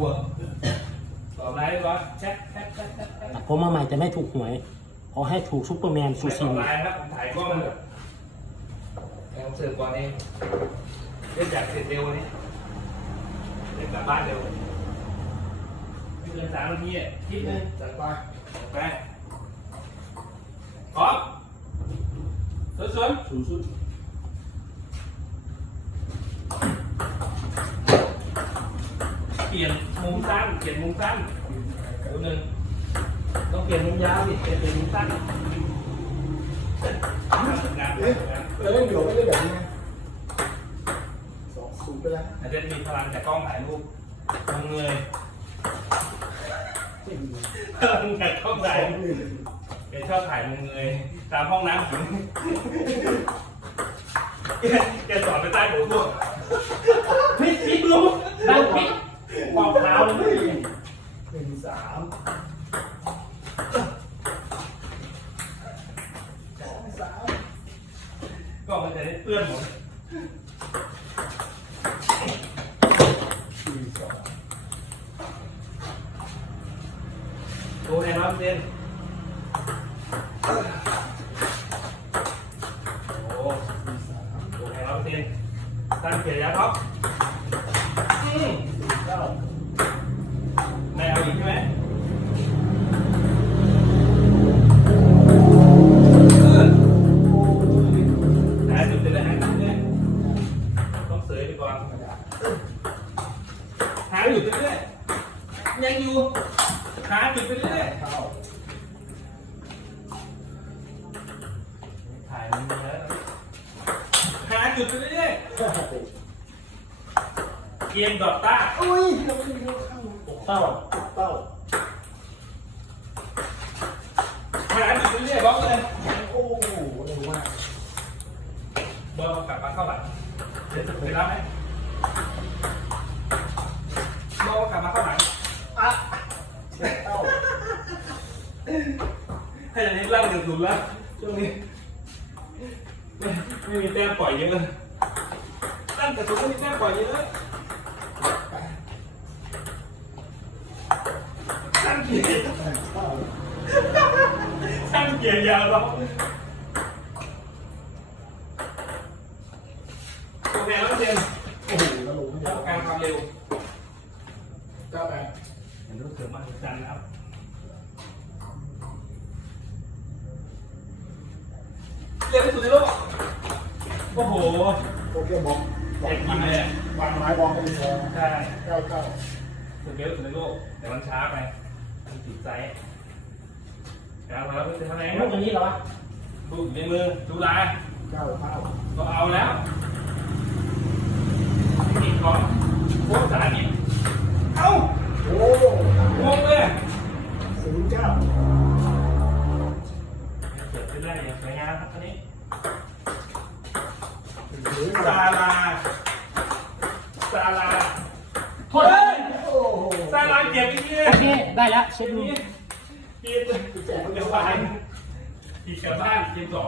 บวกตอบไลน์ก่อนแชทแชทแชทแชทแชทแต่ผมมาใหม่จะไม่ถูกหวย ขอให้ถูกซุปเปอร์แมนซูตซิอบนไลน์ครับผมถ่ายกล้องมันแบบแองเสิร์ฟก่อนเองเล่นจากเสร็จเร็ววันนี้เล่นกลับบ้านเร็วไม่เกินสามนาทีอะคลิปหนึงจัดไปไปพร้อมสวนสูงสุดๆเป ลี่ยนมุมสั้นเปลี่ยนมุมสั้นเดี๋ยวหนึ่งต้องเปลี่ยนมุมยาวดิเปลี่ยนเป็นมุมสั้นงานงานเอ๊ะแล้วเดี๋ยวไม่ได้แบบนี้ไงสองศูนย์ไปแล้วอาจจะมีพลังจากกล้องถ่ายรูปมุมเงยไม่มีพลังจากกล้องสถ่ายองหนึ่งแกชอบถ่ายมุมเงยตามห้องน้ำหญิงแกแกสอนไปใต้หัวพวกพลิกพลิกลุกดังพลิกบอกเท้าเลย หนึ่งสามสองสาม กล้ องมันจะได้เปื้อนหมดโชว์แอนร้อยเปอร์เซ็นต์โอ้สี่สามโชว์แอนร้อยเปอร์เซ็นตั้งเกียร์ยาท็อปอืมสี่เก้าไม่เอาอีกใช่ไหม หาจุดไปเรื่อยยังอยู่หาจุดไปเรื่อยถ่ายมันมาแล้วหาจุดไปเรื่อยเกมดอทต้าโอ้ยเราไม่ได้เข้าเต้าเต้าหาจุดไปเรื่อยบล็อกเลยโอ้โหเร็วมากบอลกลับมาเข้าหลังเดี๋ยวจะไปรับไหมบอ ลกลับมาเข้าหลังอะเต้าให้อันนี้ลั่นถึงศูนย์แล้วช่วงนี้ไม่ไม่มีแต้มปล่อยเยอะเลยลั่นแต่ศูนย์ไม่มีแต้มปล่อยเยอะสั้นเกียร์เต้าสั้นเกียร์ยาวแล้วตัวแมวแล้วเจน โอ้โหแล้วลงไม่ ต้ ได้ องการความเร็ว เก้าแปด เห็นรู้ สึกมหัศจรรย์นะครับเร็วที่สุดในโลกโอ้โหโปเกมอนเด็กยิงเลยอะวางไม้บอลกันเลยใช่เก้าเก้าสุดเร็วสุดในโลกแต่มันช้าไปมันติดไซส์แล้วแล้วจะทำไงลูกอย่างนี้เหรอดูในมือดูลายเก้าเก้า ก็เอาแล้ว ซาลาซาลาโทษเฮ้ยโอ้โหซาลาเก็บอีกทีโอเคได้แล้วเช็คดูนี่กินเดี๋ยวไปกินกลับบ้านกินสอง